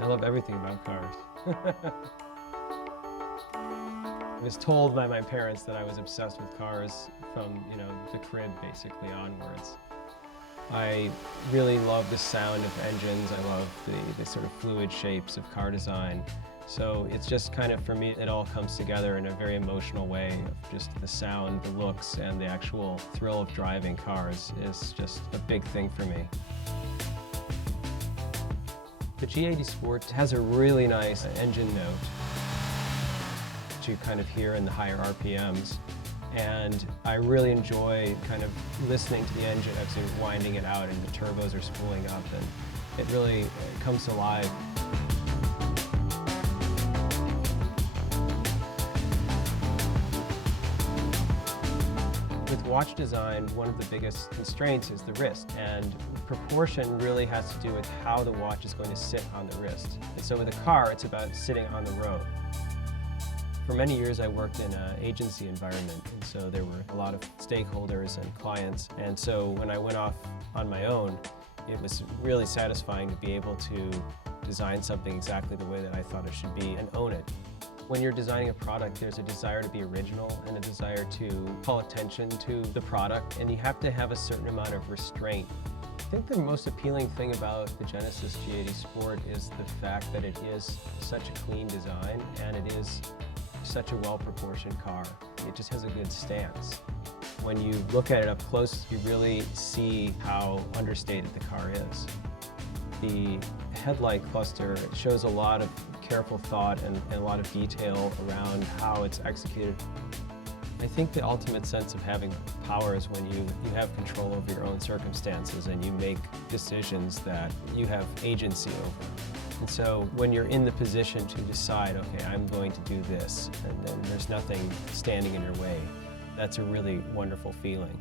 I love everything about cars. I was told by my parents that I was obsessed with cars from, the crib basically onwards. I really love the sound of engines. I love the sort of fluid shapes of car design. So it's just kind of, for me, it all comes together in a very emotional way of just the sound, the looks, and the actual thrill of driving cars is just a big thing for me. The G80 Sport has a really nice engine note that you kind of hear in the higher RPMs. And I really enjoy kind of listening to the engine as you're winding it out and the turbos are spooling up, and it really comes alive. With watch design, one of the biggest constraints is the wrist, and proportion really has to do with how the watch is going to sit on the wrist. And so with a car, it's about sitting on the road. For many years, I worked in an agency environment, and so there were a lot of stakeholders and clients. And so when I went off on my own, it was really satisfying to be able to design something exactly the way that I thought it should be and own it. When you're designing a product, there's a desire to be original and a desire to call attention to the product, and you have to have a certain amount of restraint. I think the most appealing thing about the Genesis G80 Sport is the fact that it is such a clean design, and it is such a well-proportioned car. It just has a good stance. When you look at it up close, you really see how understated the car is. The headlight cluster shows a lot of careful thought and a lot of detail around how it's executed. I think the ultimate sense of having power is when you have control over your own circumstances and you make decisions that you have agency over. And so when you're in the position to decide, okay, I'm going to do this, and then there's nothing standing in your way, that's a really wonderful feeling.